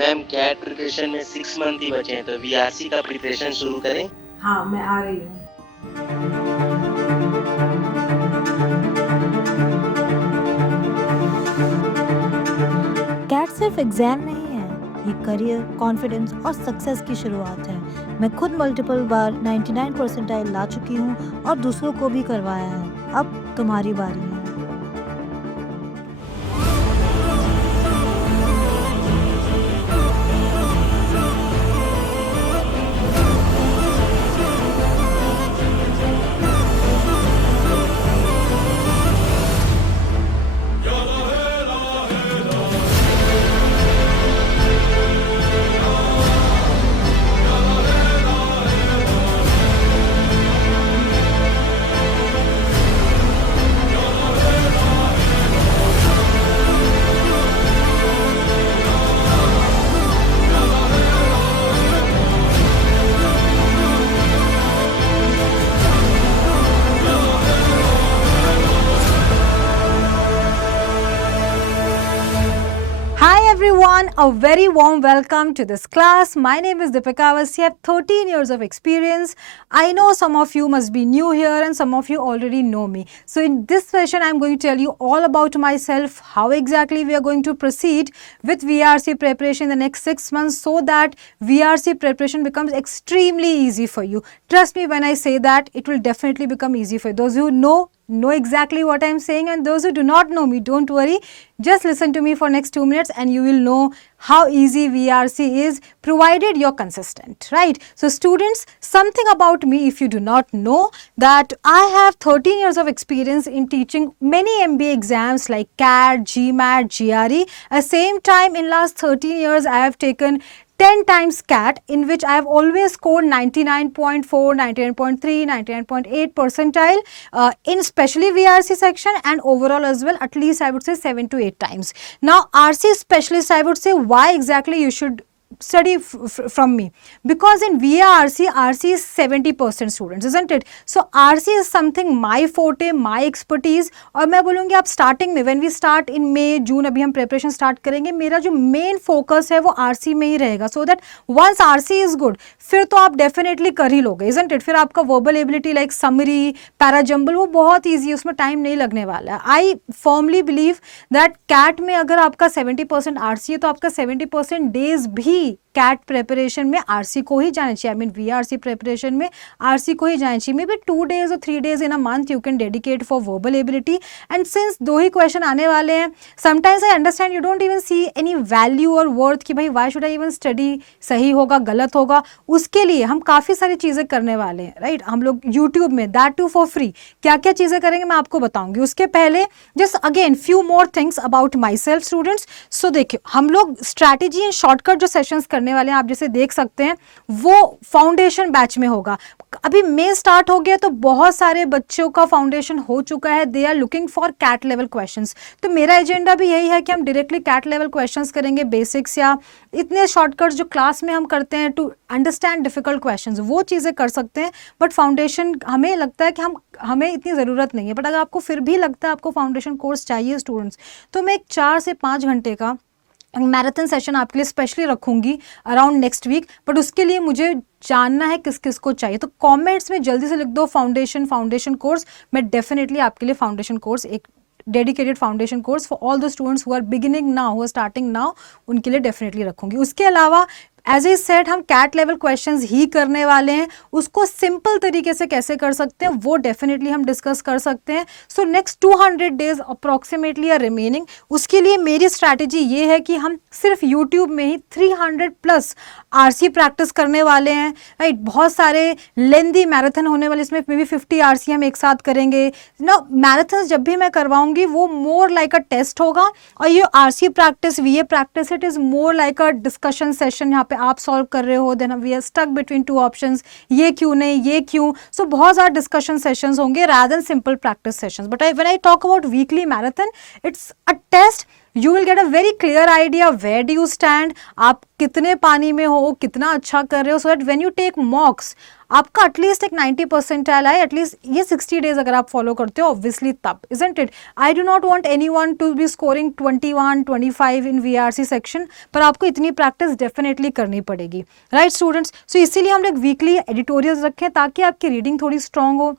Ma'am cat preparation में 6 month ही बचे हैं, तो वीआरसी का प्रिपरेशन शुरू करें। हाँ, मैं आ रही हूँ। कैट सिर्फ एग्जाम नहीं है, ये करियर, कॉन्फिडेंस और सक्सेस की शुरुआत है। मैं खुद मल्टीपल बार 99 परसेंटाइल ला चुकी हूँ और दूसरों को भी करवाया है। अब तुम्हारी बारी है। Hi everyone, a very warm welcome to this class. My name is Deepika Awasthi. I have 13 years of experience. I know some of you must be new here and some of you already know me. So in this session, I'm going to tell you all about myself, how exactly we are going to proceed with VRC preparation in the next 6 months so that VRC preparation becomes extremely easy for you. Trust me when I say that, it will definitely become easy for you. Those who know exactly what I'm saying, and those who do not know me, don't worry, just listen to me for next 2 minutes and you will know how easy VRC is, provided you're consistent, right? So students, something about me, if you do not know, that I have 13 years of experience in teaching many MBA exams like CAT, GMAT, GRE. At the same time, in last 13 years, I have taken 10 times CAT, in which I have always scored 99.4, 99.3, 99.8 percentile in specially VRC section, and overall as well, at least I would say 7 to 8 times. Now RC specialist, I would say why exactly you should study from me, because in VRC, RC is 70% students, isn't it? So RC is something my forte, my expertise. और मैं बोलूँगी आप starting में, when we start in May, June, अभी हम preparation start करेंगे, मेरा जो मेन फोकस है वो RC में ही रहेगा, so that once RC is good, फिर तो आप डेफिनेटली कर ही लोगे, isn't it? फिर आपका verbal ability like summary, parajumble, वो बहुत ईजी है, उसमें टाइम नहीं लगने वाला है. I firmly believe that CAT में अगर आपका 70% RC है तो आपका 70% डेज भी कैट प्रिपरेशन में आरसी को ही जाना चाहिए. आई मीन वीआरसी प्रिपरेशन में आरसी को ही जाना चाहिए. मे बी 2 days और 3 days in a month you can dedicate for verbal ability. And since 2 he question आने वाले हैं, sometimes I understand you don't even see any value और worth कि भाई why should I even study, सही होगा गलत होगा. उसके लिए हम काफ़ी सारी चीज़ें करने वाले हैं, राइट? हम लोग यूट्यूब में, दैट टू फॉर फ्री, क्या क्या चीज़ें करेंगे मैं आपको बताऊंगी. उसके पहले just again few more things about myself students. So देखिए, हम लोग स्ट्रैटेजी एंड शॉर्टकट जो सेशंस करने वाले हैं, आप जैसे देख सकते हैं, वो फाउंडेशन बैच में होगा. अभी मई स्टार्ट हो गया तो बहुत सारे बच्चों का फाउंडेशन हो चुका है. They are looking for CAT level questions. तो मेरा एजेंडा भी यही है कि हम डायरेक्टली कैट लेवल क्वेश्चंस करेंगे, बेसिक्स या इतने शॉर्टकट्स जो क्लास में हम करते हैं टू अंडरस्टैंड डिफिकल्ट क्वेश्चंस, वो चीज़ें कर सकते हैं. बट फाउंडेशन हमें लगता है कि हमें इतनी ज़रूरत नहीं है. बट अगर आपको फिर भी लगता है आपको फाउंडेशन कोर्स चाहिए स्टूडेंट्स, तो मैं एक 4 से 5 घंटे का मैराथन सेशन आपके लिए स्पेशली रखूंगी अराउंड नेक्स्ट वीक. बट उसके लिए मुझे जानना है किस किस को चाहिए, तो कमेंट्स में जल्दी से लिख दो फाउंडेशन कोर्स. मैं डेफिनेटली आपके लिए फाउंडेशन कोर्स, एक dedicated foundation course for all the students who are beginning now, who are starting now, उनके लिए डेफिनेटली रखूंगी. उसके अलावा एज ए सेट हम कैट लेवल क्वेश्चंस ही करने वाले हैं. उसको सिंपल तरीके से कैसे कर सकते हैं वो डेफिनेटली हम डिस्कस कर सकते हैं. So next 200 days approximately are remaining. उसके लिए मेरी स्ट्रैटेजी ये है कि हम सिर्फ यूट्यूब में ही 300+ आरसी प्रैक्टिस करने वाले हैं, राइट? बहुत सारे लेंदी मैराथन होने वाले, इसमें मे बी 50 आरसी हम एक साथ करेंगे ना. मैराथन जब भी मैं करवाऊंगी वो मोर लाइक अ टेस्ट होगा, और ये RC practice, VA practice, it is more like a discussion session. यहाँ पे आप सॉल्व कर रहे हो, then we are stuck between 2 options, ये क्यों नहीं, ये क्यों. सो बहुत सारे डिस्कशन सेशंस होंगे rather than simple practice sessions. But when I talk about weekly marathon, it's a test you will get a very clear idea where do you stand, आप कितने पानी में हो, कितना अच्छा कर रहे हो, so that when you take mocks आपका एटलीस्ट एक 90 परसेंटाइल आए, एटलीस्ट ये 60 डेज अगर आप फॉलो करते हो ऑब्वियसली तब, isn't it? I do not want anyone to be scoring 21 25 in VRC section, पर आपको इतनी प्रैक्टिस डेफिनेटली करनी पड़ेगी, राइट स्टूडेंट्स? सो इसीलिए हम लोग वीकली एडिटोरियल्स रखें ताकि आपकी रीडिंग थोड़ी स्ट्रांग हो।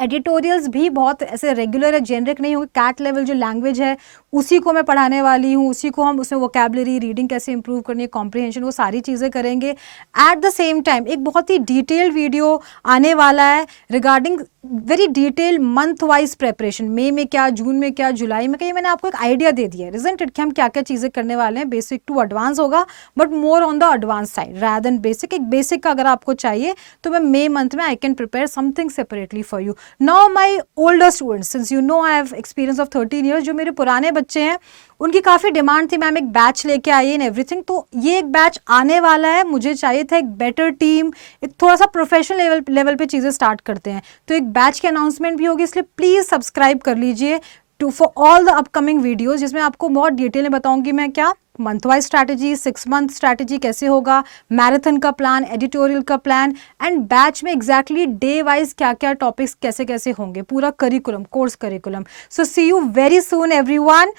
एडिटोरियल्स भी बहुत ऐसे रेगुलर या जेनरिक नहीं होंगे, कैट लेवल जो लैंग्वेज है उसी को मैं पढ़ाने वाली हूँ, उसी को हम उसमें वोकैबुलरी, रीडिंग कैसे इंप्रूव करनी है, कॉम्प्रिहेंशन, वो सारी चीज़ें करेंगे। एट द सेम टाइम एक बहुत ही डिटेल्ड वीडियो आने वाला है regarding very detail month wise preparation, मई में क्या, जून में क्या, जुलाई में क्या, ये मैंने आपको एक आइडिया दे दिया है, इजंट इट, कि हम क्या क्या चीज़ें करने वाले हैं। बेसिक टू एडवांस होगा, but more on the advance side rather than basic. एक बेसिक का अगर आपको चाहिए तो मैं मई मंथ में I can prepare something separately for you. Now my older students, since you know I have experience of 13 years, जो मेरे पुराने बच्चे हैं उनकी काफ़ी डिमांड थी मैम एक बैच लेके आइए इन एवरीथिंग, तो ये एक बैच आने वाला है। मुझे चाहिए था एक बेटर टीम, एक थोड़ा सा प्रोफेशनल लेवल पे चीज़ें स्टार्ट करते हैं, तो एक बैच की अनाउंसमेंट भी होगी, इसलिए प्लीज़ सब्सक्राइब कर लीजिए to for all the upcoming videos, जिसमें आपको बहुत डिटेल में बताऊंगी मैं क्या month wise strategy, 6 month strategy कैसे होगा, मैराथन का प्लान, एडिटोरियल का प्लान, एंड बैच में एग्जैक्टली डे वाइज क्या क्या टॉपिक्स कैसे कैसे होंगे, पूरा curriculum, course curriculum. So see you very soon everyone,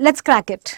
let's crack it.